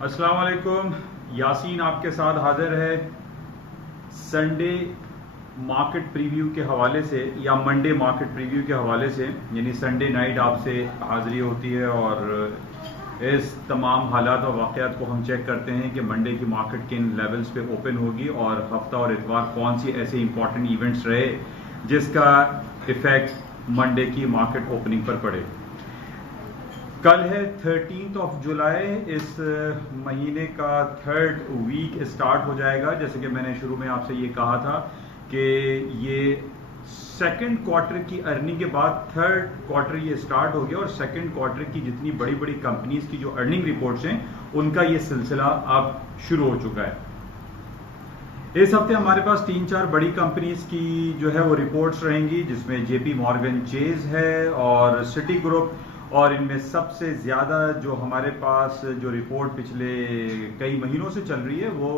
अस्सलाम वालेकुम। यासीन आपके साथ हाजिर है संडे मार्केट प्रीव्यू के हवाले से या मंडे मार्केट प्रीव्यू के हवाले से, यानी संडे नाइट आपसे हाजिरी होती है और इस तमाम हालात और वाक़यात को हम चेक करते हैं कि मंडे की मार्केट किन लेवल्स पे ओपन होगी और हफ्ता और इतवार कौन सी ऐसे इंपॉर्टेंट इवेंट्स रहे जिसका इफेक्ट मंडे की मार्केट ओपनिंग पर पड़े। कल है 13 जुलाई। इस महीने का थर्ड वीक स्टार्ट हो जाएगा। जैसे कि मैंने शुरू में आपसे ये कहा था कि ये सेकंड क्वार्टर की अर्निंग के बाद थर्ड क्वार्टर ये स्टार्ट हो गया और सेकंड क्वार्टर की जितनी बड़ी बड़ी कंपनीज की जो अर्निंग रिपोर्ट्स हैं उनका ये सिलसिला अब शुरू हो चुका है। इस हफ्ते हमारे पास 3-4 बड़ी कंपनीज की जो है वो रिपोर्ट्स रहेंगी, जिसमें जेपी मॉर्गन चेज है और सिटी ग्रुप, और इनमें सबसे ज़्यादा जो हमारे पास जो रिपोर्ट पिछले कई महीनों से चल रही है वो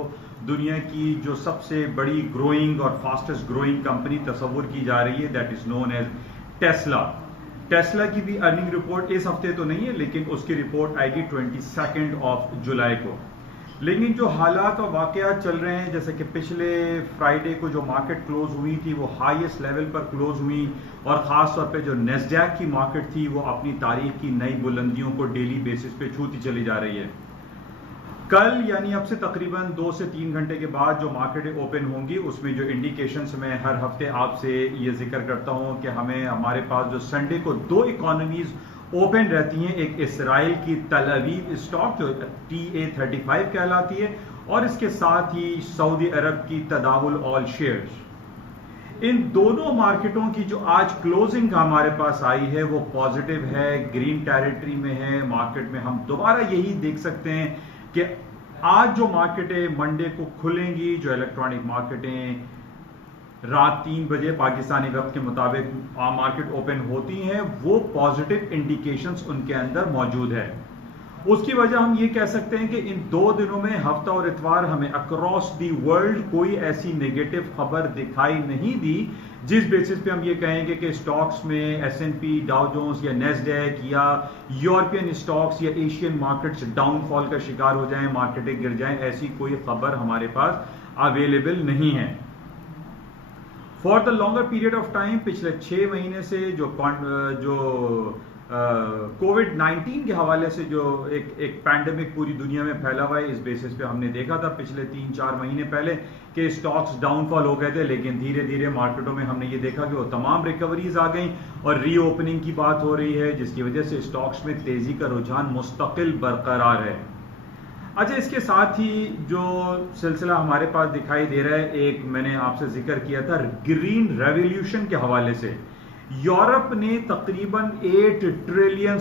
दुनिया की जो सबसे बड़ी ग्रोइंग और फास्टेस्ट ग्रोइंग कंपनी तस्वुर की जा रही है, that is known as Tesla. Tesla की भी अर्निंग रिपोर्ट इस हफ्ते तो नहीं है, लेकिन उसकी रिपोर्ट आएगी 22 जुलाई को। लेकिन जो हालात और वाकयात चल रहे हैं, जैसे कि पिछले फ्राइडे को जो मार्केट क्लोज हुई थी वो हाईएस्ट लेवल पर क्लोज हुई और ख़ास तौर पे जो नेस्डैक की मार्केट थी वो अपनी तारीख की नई बुलंदियों को डेली बेसिस पे छूती चली जा रही है। कल यानी अब से तकरीबन 2 से 3 घंटे के बाद जो मार्केटें ओपन होंगी उसमें जो इंडिकेशंस मैं हर हफ्ते आपसे ये जिक्र करता हूँ कि हमारे पास जो संडे को 2 इकोनॉमीज ओपन रहती हैं, एक इसराइल की तल अवीव स्टॉक जो TA35 कहलाती है और इसके साथ ही सऊदी अरब की तदावुल ऑल शेयर्स। इन दोनों मार्केटों की जो आज क्लोजिंग हमारे पास आई है वो पॉजिटिव है, ग्रीन टेरिटरी में है। मार्केट में हम दोबारा यही देख सकते हैं कि आज जो मार्केटें मंडे को खुलेंगी, जो इलेक्ट्रॉनिक मार्केटें रात 3 बजे पाकिस्तानी वक्त के मुताबिक मार्केट ओपन होती हैं, वो पॉजिटिव इंडिकेशंस उनके अंदर मौजूद है। उसकी वजह हम ये कह सकते हैं कि इन 2 दिनों में हफ्ता और इतवार हमें अक्रॉस दी वर्ल्ड कोई ऐसी नेगेटिव खबर दिखाई नहीं दी जिस बेसिस पे हम ये कहेंगे कि स्टॉक्स में S&P, डाउ जोन्स या नेस्डैक या यूरोपियन स्टॉक्स या एशियन मार्केट्स डाउनफॉल का शिकार हो जाएं, मार्केटें गिर जाएं। ऐसी कोई खबर हमारे पास अवेलेबल नहीं है। For the longer period of time, पिछले 6 महीने से जो कोविड-19 के हवाले से जो एक पैंडेमिक पूरी दुनिया में फैला हुआ है, इस बेसिस पे हमने देखा था पिछले 3-4 महीने पहले कि स्टॉक्स डाउनफॉल हो गए थे, लेकिन धीरे धीरे मार्केटों में हमने ये देखा कि वो तमाम रिकवरीज आ गई और रीओपनिंग की बात हो रही है, जिसकी वजह से स्टॉक्स में तेजी का रुझान मुस्तकिल बरकरार है। अच्छा, इसके साथ ही जो सिलसिला हमारे पास दिखाई दे रहा है, एक मैंने आपसे जिक्र किया था ग्रीन रेवोल्यूशन के हवाले से। यूरोप ने तकरीबन $8 ट्रिलियन,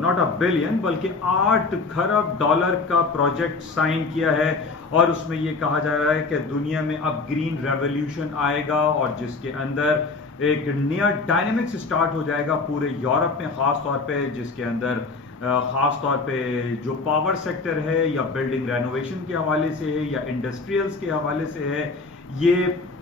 नॉट अ बिलियन बल्कि 8 खरब डॉलर का प्रोजेक्ट साइन किया है और उसमें यह कहा जा रहा है कि दुनिया में अब ग्रीन रेवोल्यूशन आएगा और जिसके अंदर एक नया डायनेमिक्स स्टार्ट हो जाएगा पूरे यूरोप में, खास तौर पे जिसके अंदर खास तौर पे जो पावर सेक्टर है या बिल्डिंग रेनोवेशन के हवाले से है या इंडस्ट्रियल्स के हवाले से है, ये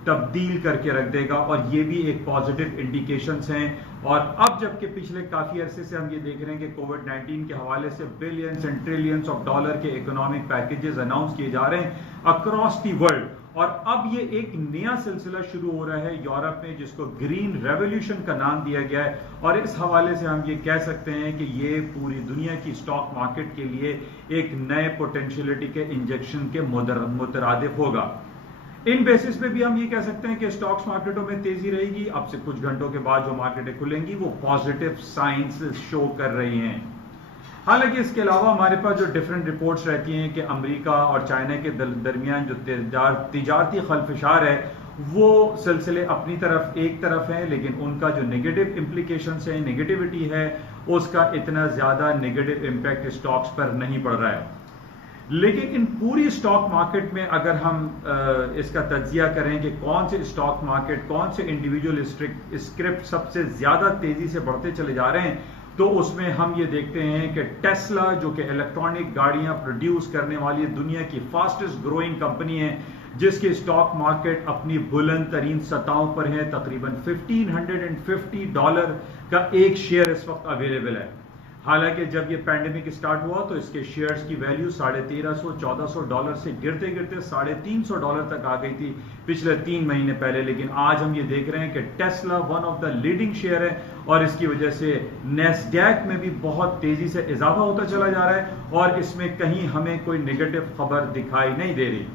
तब्दील करके रख देगा और ये भी एक पॉजिटिव इंडिकेशंस हैं। और अब जबकि पिछले काफी अरसे से हम ये देख रहे हैं कि कोविड-19 के हवाले से billions and trillions of dollar के इकोनॉमिक पैकेजेस अनाउंस किए जा रहे हैं अक्रॉस दी वर्ल्ड, और अब ये एक नया सिलसिला शुरू हो रहा है यूरोप में जिसको ग्रीन रेवोल्यूशन का नाम दिया गया है। और इस हवाले से हम ये कह सकते हैं कि ये पूरी दुनिया की स्टॉक मार्केट के लिए एक नए पोटेंशियलिटी के इंजेक्शन के मुतरादिफ होगा। इन बेसिस पे भी हम ये कह सकते हैं कि स्टॉक्स मार्केटों में तेजी रहेगी। अब से कुछ घंटों के बाद जो मार्केटें खुलेंगी वो पॉजिटिव साइंस शो कर रही हैं। हालांकि इसके अलावा हमारे पास जो डिफरेंट रिपोर्ट्स रहती हैं कि अमेरिका और चाइना के दरमियान जो तिजारती खलफशार है वो सिलसिले अपनी तरफ एक तरफ है, लेकिन उनका जो नेगेटिव इम्प्लीकेशंस है, नेगेटिविटी है, उसका इतना ज्यादा नेगेटिव इम्पैक्ट स्टॉक्स पर नहीं पड़ रहा है। लेकिन इन पूरी स्टॉक मार्केट में अगर हम इसका तज्जिया करें कि कौन से स्टॉक मार्केट, कौन से इंडिविजुअल स्क्रिप्ट सबसे ज्यादा तेजी से बढ़ते चले जा रहे हैं, तो उसमें हम ये देखते हैं कि टेस्ला, जो कि इलेक्ट्रॉनिक गाड़ियां प्रोड्यूस करने वाली दुनिया की फास्टेस्ट ग्रोइंग कंपनी है, जिसके स्टॉक मार्केट अपनी बुलंद तरीन सतहों पर है, तकरीबन $1550 का एक शेयर इस वक्त अवेलेबल है। हालांकि जब ये पैंडेमिक स्टार्ट हुआ तो इसके शेयर्स की वैल्यू $1300-1400 से गिरते गिरते $350 तक आ गई थी पिछले 3 महीने पहले। लेकिन आज हम ये देख रहे हैं कि Tesla one of the leading share है और इसकी वजह से नैस्डैक में भी बहुत तेजी से इजाफा होता चला जा रहा है और इसमें कहीं हमें कोई नेगेटिव खबर दिखाई नहीं दे रही।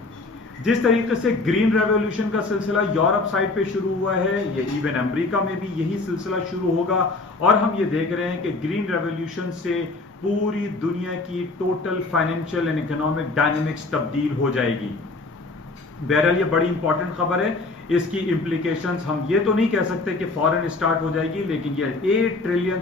जिस तरीके से ग्रीन रेवोल्यूशन का सिलसिला यूरोप साइड पे शुरू हुआ है, ये इवन अमेरिका में भी यही सिलसिला शुरू होगा और हम ये देख रहे हैं कि ग्रीन रेवोल्यूशन से पूरी दुनिया की total financial and economic dynamics तब्दील हो जाएगी। बहरहाल ये बड़ी इंपॉर्टेंट खबर है। इसकी इंप्लीकेशंस हम ये तो नहीं कह सकते कि फौरन स्टार्ट हो जाएगी, लेकिन ये $8 ट्रिलियन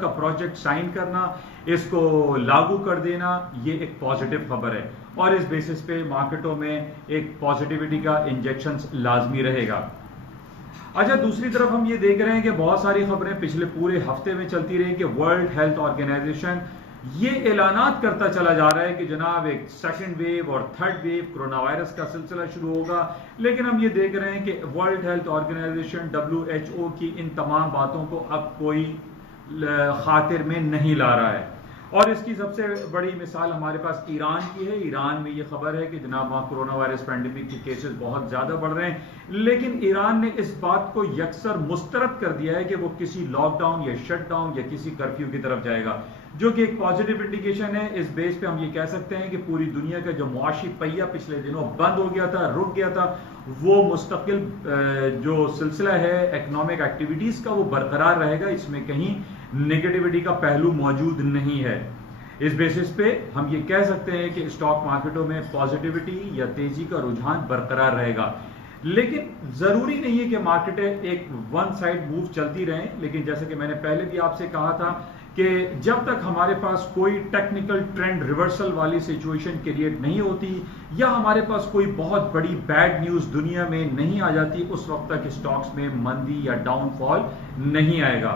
का प्रोजेक्ट साइन करना, इसको लागू कर देना, ये एक पॉजिटिव खबर है और इस बेसिस पे मार्केटों में एक पॉजिटिविटी का इंजेक्शन लाजमी रहेगा। अच्छा, दूसरी तरफ हम ये देख रहे हैं कि बहुत सारी खबरें पिछले पूरे हफ्ते में चलती रही कि वर्ल्ड हेल्थ ऑर्गेनाइजेशन ये ऐलानात करता चला जा रहा है कि जनाब एक सेकंड वेव और थर्ड वेव कोरोना वायरस का सिलसिला शुरू होगा। लेकिन हम ये देख रहे हैं कि वर्ल्ड हेल्थ ऑर्गेनाइजेशन WHO की इन तमाम बातों को अब कोई खातिर में नहीं ला रहा है और इसकी सबसे बड़ी मिसाल हमारे पास ईरान की है। ईरान में ये खबर है कि जनाब वहाँ कोरोना वायरस पैंडेमिक के केसेस बहुत ज्यादा बढ़ रहे हैं, लेकिन ईरान ने इस बात को यकसर मुस्तरद कर दिया है कि वो किसी लॉकडाउन या शटडाउन या किसी कर्फ्यू की तरफ जाएगा, जो कि एक पॉजिटिव इंडिकेशन है। इस बेस पे हम ये कह सकते हैं कि पूरी दुनिया का जो मुआशी पहिया पिछले दिनों बंद हो गया था, रुक गया था, वो मुस्तकिल जो सिलसिला है इकोनॉमिक एक्टिविटीज का वो बरकरार रहेगा। इसमें कहीं नेगेटिविटी का पहलू मौजूद नहीं है। इस बेसिस पे हम ये कह सकते हैं कि स्टॉक मार्केटों में पॉजिटिविटी या तेजी का रुझान बरकरार रहेगा, लेकिन जरूरी नहीं है कि मार्केटें एक वन साइड मूव चलती रहें। लेकिन जैसे कि मैंने पहले भी आपसे कहा था कि जब तक हमारे पास कोई टेक्निकल ट्रेंड रिवर्सल वाली सिचुएशन क्रिएट नहीं होती या हमारे पास कोई बहुत बड़ी बैड न्यूज दुनिया में नहीं आ जाती, उस वक्त तक स्टॉक्स में मंदी या डाउनफॉल नहीं आएगा।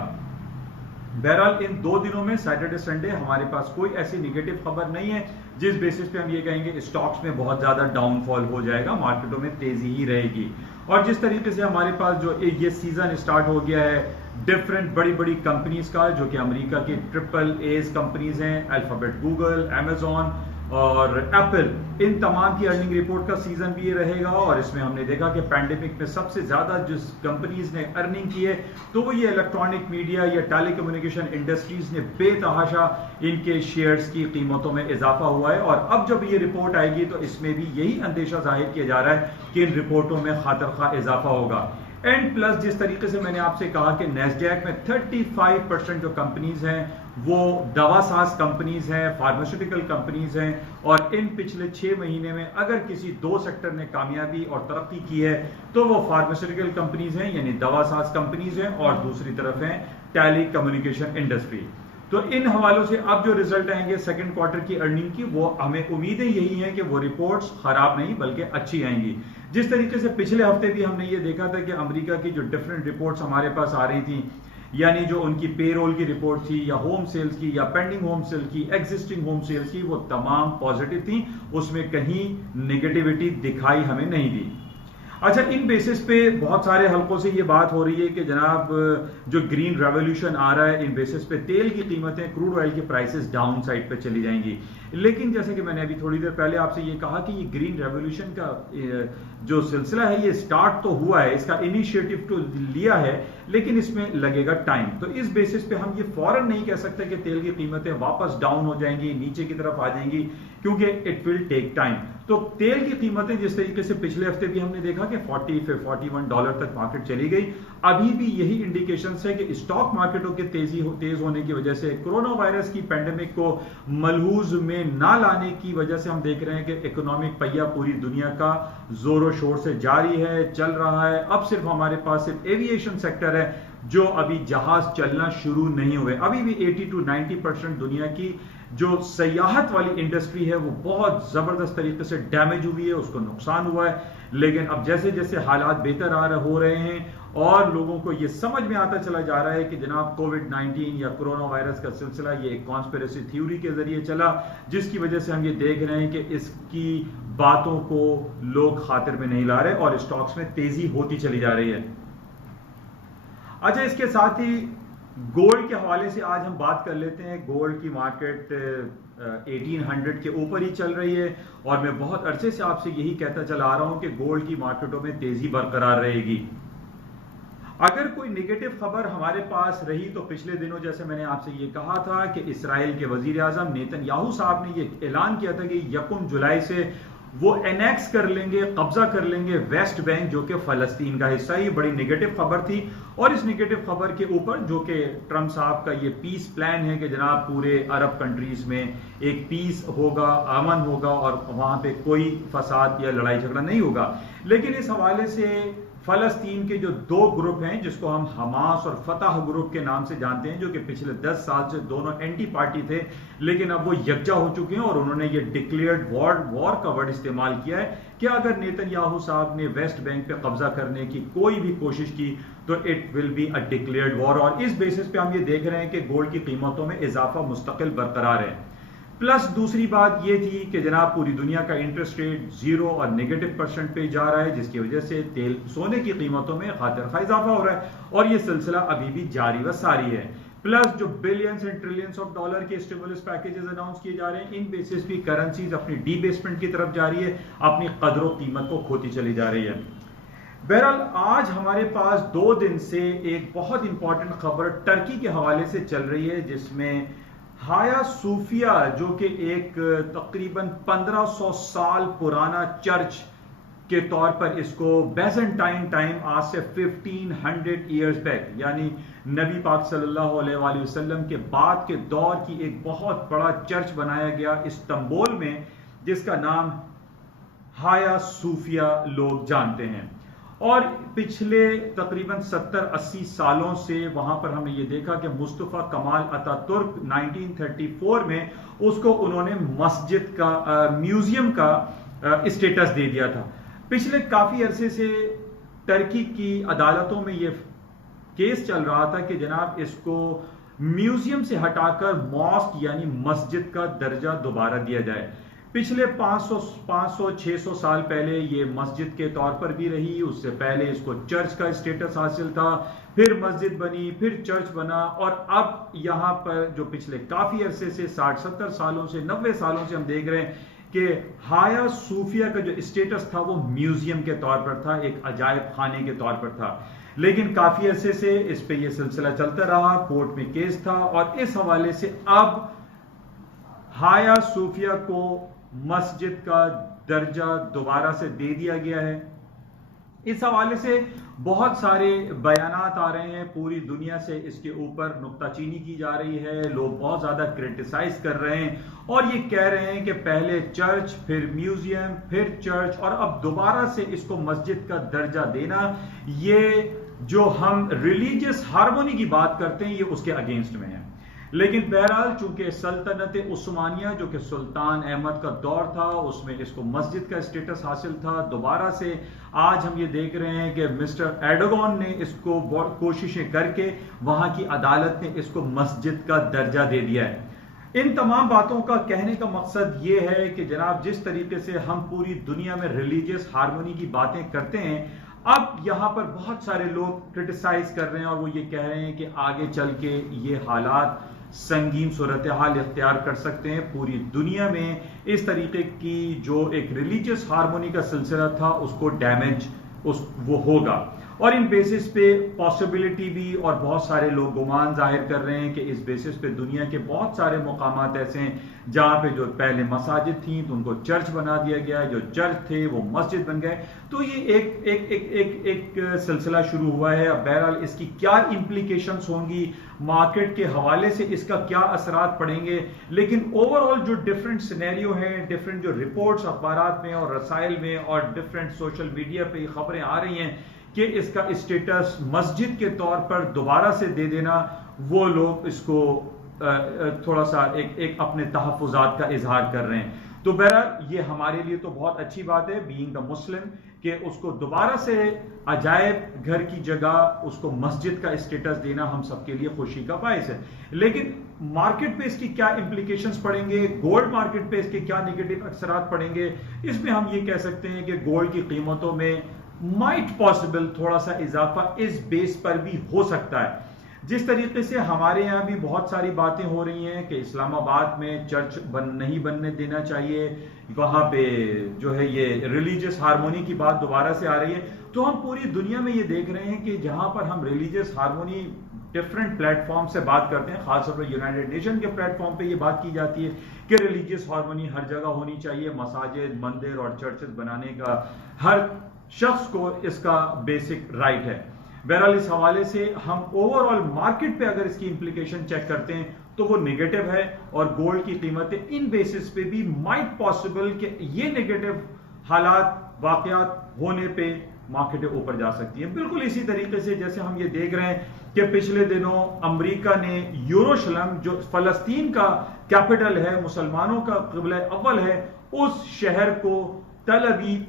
बहरहाल इन 2 दिनों में सैटरडे संडे हमारे पास कोई ऐसी निगेटिव खबर नहीं है जिस बेसिस पे हम ये कहेंगे स्टॉक्स में बहुत ज्यादा डाउनफॉल हो जाएगा, मार्केटों में तेजी ही रहेगी। और जिस तरीके से हमारे पास जो ये सीजन स्टार्ट हो गया है डिफरेंट बड़ी बड़ी कंपनीज का, जो कि अमेरिका की AAA कंपनीज हैं, अल्फाबेट, गूगल, अमेजॉन और एप्पल, इन तमाम की अर्निंग रिपोर्ट का सीजन भी ये रहेगा। और इसमें हमने देखा कि पैंडेमिक में सबसे ज्यादा जिस कंपनीज ने अर्निंग की है तो वो ये इलेक्ट्रॉनिक मीडिया या टेलीकम्युनिकेशन इंडस्ट्रीज ने बेतहाशा इनके शेयर्स की कीमतों में इजाफा हुआ है। और अब जब ये रिपोर्ट आएगी तो इसमें भी यही अंदेशा जाहिर किया जा रहा है कि इन रिपोर्टों में खातर इजाफा होगा। एंड प्लस जिस तरीके से मैंने आपसे कहा कि नैस्डैक में 35% जो कंपनीज हैं वो दवासाज कंपनीज हैं, फार्मास्यूटिकल कंपनीज हैं और इन पिछले 6 महीने में अगर किसी 2 सेक्टर ने कामयाबी और तरक्की की है तो वो फार्मास्यूटिकल कंपनीज हैं यानी दवासाज कंपनीज हैं और दूसरी तरफ है टेली कम्युनिकेशन इंडस्ट्री। तो इन हवालों से अब जो रिजल्ट आएंगे सेकंड क्वार्टर की अर्निंग की, वो हमें उम्मीदें यही हैं कि वो रिपोर्ट्स खराब नहीं बल्कि अच्छी आएंगी। जिस तरीके से पिछले हफ्ते भी हमने ये देखा था कि अमेरिका की जो डिफरेंट रिपोर्ट्स हमारे पास आ रही थी, यानी जो उनकी पेरोल की रिपोर्ट थी या होम सेल्स की या पेंडिंग होम सेल की, एग्जिस्टिंग होम सेल्स की, वो तमाम पॉजिटिव थी, उसमें कहीं नेगेटिविटी दिखाई हमें नहीं दी। अच्छा, इन बेसिस पे बहुत सारे हलकों से ये बात हो रही है कि जनाब जो ग्रीन रेवोल्यूशन आ रहा है, इन बेसिस पे तेल की कीमतें, क्रूड ऑयल की प्राइसेस डाउन साइड पे चली जाएंगी। लेकिन जैसे कि मैंने अभी थोड़ी देर पहले आपसे ये कहा कि ये ग्रीन रेवोल्यूशन का जो सिलसिला है ये स्टार्ट तो हुआ है, इसका इनिशिएटिव तो लिया है, लेकिन इसमें लगेगा टाइम। तो इस बेसिस पे हम ये फौरन नहीं कह सकते कि तेल की कीमतें वापस डाउन हो जाएंगी, नीचे की तरफ आ जाएंगी, क्योंकि इट विल टेक टाइम। तो तेल की कीमतें जिस तरीके से पिछले हफ्ते भी हमने देखा कि $41 तक मार्केट चली गई, अभी भी यही इंडिकेशंस है कि स्टॉक मार्केटों के तेज होने की वजह से, कोरोना वायरस की पैंडेमिक को मलहूज में ना लाने की वजह से हम देख रहे हैं कि इकोनॉमिक पहिया पूरी दुनिया का जोरों शोर से जारी है, चल रहा है। अब सिर्फ हमारे पास सिर्फ एविएशन सेक्टर है जो अभी जहाज चलना शुरू नहीं हुए। अभी भी 80 to 90% दुनिया की जो सयाहत वाली इंडस्ट्री है वो बहुत जबरदस्त तरीके से डैमेज हुई है, उसको नुकसान हुआ है। लेकिन अब जैसे जैसे हालात बेहतर हो रहे हैं और लोगों को ये समझ में आता चला जा रहा है कि जनाब कोविड-19 या कोरोना वायरस का सिलसिला ये एक कॉन्स्पिरेसी थ्योरी के जरिए चला, जिसकी वजह से हम ये देख रहे हैं कि इसकी बातों को लोग खातिर में नहीं ला रहे और स्टॉक्स में तेजी होती चली जा रही है। अच्छा, इसके साथ ही गोल्ड के हवाले से आज हम बात कर लेते हैं। गोल्ड की मार्केट 1800 के ऊपर ही चल रही है और मैं बहुत अरसे से आपसे यही कहता चला आ रहा हूं कि गोल्ड की मार्केटों में तेजी बरकरार रहेगी। अगर कोई नेगेटिव खबर हमारे पास रही तो पिछले दिनों जैसे मैंने आपसे ये कहा था कि इसराइल के वजीर आजम नेतन्याहू साहब ने ये ऐलान किया था कि 1 जुलाई से वो एनेक्स कर लेंगे, कब्जा कर लेंगे वेस्ट बैंक जो कि फलस्तीन का हिस्सा। ये बड़ी नेगेटिव खबर थी और इस नेगेटिव खबर के ऊपर जो कि ट्रंप साहब का ये पीस प्लान है कि जनाब पूरे अरब कंट्रीज में एक पीस होगा, अमन होगा और वहां पे कोई फसाद या लड़ाई झगड़ा नहीं होगा। लेकिन इस हवाले से फलस्तीन के जो दो ग्रुप हैं जिसको हम हमास और फतह ग्रुप के नाम से जानते हैं, जो कि पिछले 10 साल से दोनों एंटी पार्टी थे, लेकिन अब वो यकजा हो चुके हैं और उन्होंने ये डिक्लेयर्ड वॉर का वर्ड इस्तेमाल किया है कि अगर नेतन्याहू साहब ने वेस्ट बैंक पे कब्जा करने की कोई भी कोशिश की तो it will be a declared war. और इस बेसिस पे हम ये देख रहे हैं कि गोल्ड की कीमतों में इजाफा मुस्तकिल बरकरार है। प्लस दूसरी बात यह थी कि जनाब पूरी दुनिया का इंटरेस्ट रेट 0 और नेगेटिव % पे जा रहा है, जिसकी वजह से तेल सोने की कीमतों में खातिर खा इजाफा हो रहा है और यह सिलसिला अभी भी जारी व सारी है। प्लस जो billions and trillions of dollar के स्टिमुलस पैकेजेस अनाउंस किए जा रहे हैं, इन बेसिस भी करेंसीज अपनी डीबेसमेंट की तरफ जा रही है, अपनी कदर कीमत को खोती चली जा रही है। बहरहाल आज हमारे पास 2 दिन से एक बहुत इंपॉर्टेंट खबर टर्की के हवाले से चल रही है, जिसमें हाया सूफिया जो कि एक तकरीबन 1500 साल पुराना चर्च के तौर पर इसको बैजेंटाइन टाइम आज से 1500 ईयर्स बैक यानी नबी पाक सल्लल्लाहु अलैहि वसल्लम के बाद के दौर की एक बहुत बड़ा चर्च बनाया गया इस्तांबुल में, जिसका नाम हाया सूफिया लोग जानते हैं। और पिछले तकरीबन 70-80 सालों से वहां पर हमने ये देखा कि मुस्तफा कमाल अतातुर्क 1934 में उसको उन्होंने मस्जिद का म्यूजियम का स्टेटस दे दिया था। पिछले काफी अरसे से टर्की की अदालतों में ये केस चल रहा था कि जनाब इसको म्यूजियम से हटाकर मॉस्क यानी मस्जिद का दर्जा दोबारा दिया जाए। पिछले 500-600 साल पहले ये मस्जिद के तौर पर भी रही, उससे पहले इसको चर्च का स्टेटस हासिल था, फिर मस्जिद बनी, फिर चर्च बना और अब यहां पर जो पिछले काफी अरसे से 60-70 सालों से 90 सालों से हम देख रहे हैं कि हाया सूफिया का जो स्टेटस था वो म्यूजियम के तौर पर था, एक अजायब खाने के तौर पर था। लेकिन काफी अरसे से इस पे ये सिलसिला चलता रहा, कोर्ट में केस था और इस हवाले से अब हाया सूफिया को मस्जिद का दर्जा दोबारा से दे दिया गया है। इस हवाले से बहुत सारे बयानात आ रहे हैं, पूरी दुनिया से इसके ऊपर नुक्ताचीनी की जा रही है, लोग बहुत ज्यादा क्रिटिसाइज कर रहे हैं और ये कह रहे हैं कि पहले चर्च, फिर म्यूजियम, फिर चर्च और अब दोबारा से इसको मस्जिद का दर्जा देना, ये जो हम रिलीजियस हार्मोनी की बात करते हैं ये उसके अगेंस्ट में है। लेकिन बहरहाल चूंकि सल्तनत उस्मानिया जो कि सुल्तान अहमद का दौर था उसमें इसको मस्जिद का स्टेटस हासिल था, दोबारा से आज हम ये देख रहे हैं कि मिस्टर एर्डोगन ने इसको कोशिशें करके वहां की अदालत ने इसको मस्जिद का दर्जा दे दिया है। इन तमाम बातों का कहने का मकसद ये है कि जनाब जिस तरीके से हम पूरी दुनिया में रिलीजियस हार्मोनी की बातें करते हैं, अब यहां पर बहुत सारे लोग क्रिटिसाइज कर रहे हैं और वो ये कह रहे हैं कि आगे चल के ये हालात संगीन सूरत हाल इख्तियार कर सकते हैं। पूरी दुनिया में इस तरीके की जो एक रिलीजियस हार्मोनी का सिलसिला था उसको डैमेज वो होगा और इन बेसिस पे पॉसिबिलिटी भी और बहुत सारे लोग गुमान जाहिर कर रहे हैं कि इस बेसिस पे दुनिया के बहुत सारे मुकामात ऐसे हैं जहां पे जो पहले मसाजिद थी तो उनको चर्च बना दिया गया, जो चर्च थे वो मस्जिद बन गए। तो ये एक एक एक एक एक सिलसिला शुरू हुआ है। अब बहरहाल इसकी क्या इंप्लीकेशंस होंगी, मार्केट के हवाले से इसका क्या असरात पड़ेंगे, लेकिन ओवरऑल जो डिफरेंट सिनेरियो है, डिफरेंट जो रिपोर्ट्स अखबारात में और रसाइल में और डिफरेंट सोशल मीडिया पे खबरें आ रही हैं कि इसका स्टेटस मस्जिद के तौर पर दोबारा से दे देना, वो लोग इसको थोड़ा सा एक अपने तहफ़्फ़ुज़ात का इजहार कर रहे हैं। तो बहरहाल ये हमारे लिए तो बहुत अच्छी बात है बीइंग द मुस्लिम कि उसको दोबारा से अजायब घर की जगह उसको मस्जिद का स्टेटस देना हम सबके लिए खुशी का बायस है। लेकिन मार्केट पे इसकी क्या इंप्लीकेशंस पड़ेंगे, गोल्ड मार्केट पे इसके क्या नेगेटिव असरात पड़ेंगे, इसमें हम ये कह सकते हैं कि गोल्ड की कीमतों में माइट पॉसिबल थोड़ा सा इजाफा इस बेस पर भी हो सकता है। जिस तरीके से हमारे यहाँ भी बहुत सारी बातें हो रही हैं कि इस्लामाबाद में चर्च नहीं बनने देना चाहिए, वहां पे जो है ये रिलीजियस हार्मोनी की बात दोबारा से आ रही है, तो हम पूरी दुनिया में ये देख रहे हैं कि जहां पर हम रिलीजियस हार्मोनी डिफरेंट प्लेटफॉर्म से बात करते हैं, खासतौर पर यूनाइटेड नेशन के प्लेटफॉर्म पे ये बात की जाती है कि रिलीजियस हार्मोनी हर जगह होनी चाहिए, मसाजिद, मंदिर और चर्चेस बनाने का हर शख्स को इसका बेसिक राइट है। बहरहाल इस हवाले से हम ओवरऑल मार्केट पे अगर इसकी इंप्लीकेशन चेक करते हैं तो वो नेगेटिव है, और गोल्ड की कीमतें इन बेसिस पे भी माइट पॉसिबल कि ये नेगेटिव हालात वाकयात होने पे मार्केटें ऊपर जा सकती है। बिल्कुल इसी तरीके से जैसे हम ये देख रहे हैं कि पिछले दिनों अमेरिका ने यरूशलेम, जो फलस्तीन का कैपिटल है, मुसलमानों का क़िबला अव्वल है, उस शहर को तल अवीव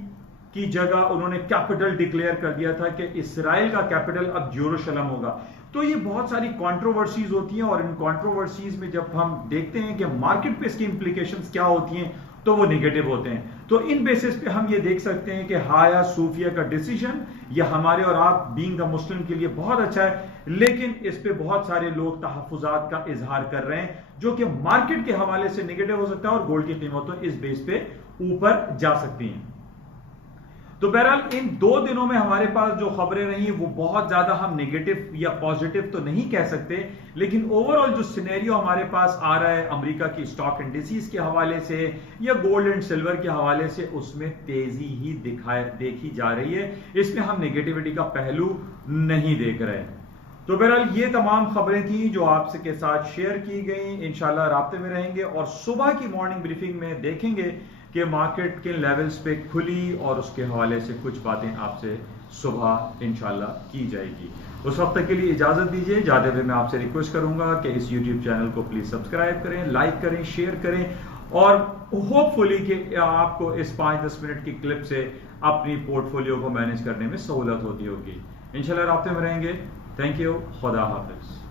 की जगह उन्होंने कैपिटल डिक्लेयर कर दिया था कि इस्राइल का कैपिटल अब यरूशलेम होगा। तो ये बहुत सारी कंट्रोवर्सीज होती हैं, और इन कंट्रोवर्सीज में जब हम देखते हैं कि मार्केट पे इसकी इंप्लीकेशंस क्या होती हैं तो वो नेगेटिव होते हैं। तो इन बेसिस पे हम ये देख सकते हैं कि हाया सूफिया का डिसीजन ये हमारे और आप बीइंग द मुस्लिम के लिए बहुत अच्छा है, लेकिन इस पे बहुत सारे लोग तहफ़्फ़ुज़ात का इजहार कर रहे हैं जो कि मार्केट के हवाले से नेगेटिव हो सकता है और गोल्ड की कीमतें इस बेस पे ऊपर जा सकती हैं। तो बहरहाल इन 2 दिनों में हमारे पास जो खबरें रही वो बहुत ज्यादा हम नेगेटिव या पॉजिटिव तो नहीं कह सकते, लेकिन ओवरऑल जो सिनेरियो हमारे पास आ रहा है अमेरिका की स्टॉक इंडिसेस के हवाले से या गोल्ड एंड सिल्वर के हवाले से, उसमें तेजी ही देखी जा रही है। इसमें हम नेगेटिविटी का पहलू नहीं देख रहे। तो बहरहाल ये तमाम खबरें थी जो आपसे के साथ शेयर की गई। इंशाल्लाह राब्ते में रहेंगे और सुबह की मॉर्निंग ब्रीफिंग में देखेंगे कि मार्केट किन लेवल्स पे खुली, और उसके हवाले से कुछ बातें आपसे सुबह इंशाल्लाह की जाएगी। उस वक्त तक के लिए इजाजत दीजिए। जाते हुए मैं आपसे रिक्वेस्ट करूंगा कि इस यूट्यूब चैनल को प्लीज सब्सक्राइब करें, लाइक करें, शेयर करें, और होपफुली कि आपको इस 5-10 मिनट की क्लिप से अपनी पोर्टफोलियो को मैनेज करने में सहूलत होती होगी। इंशाल्लाह राब्ते में रहेंगे। Thank you. खुदा हाफिज।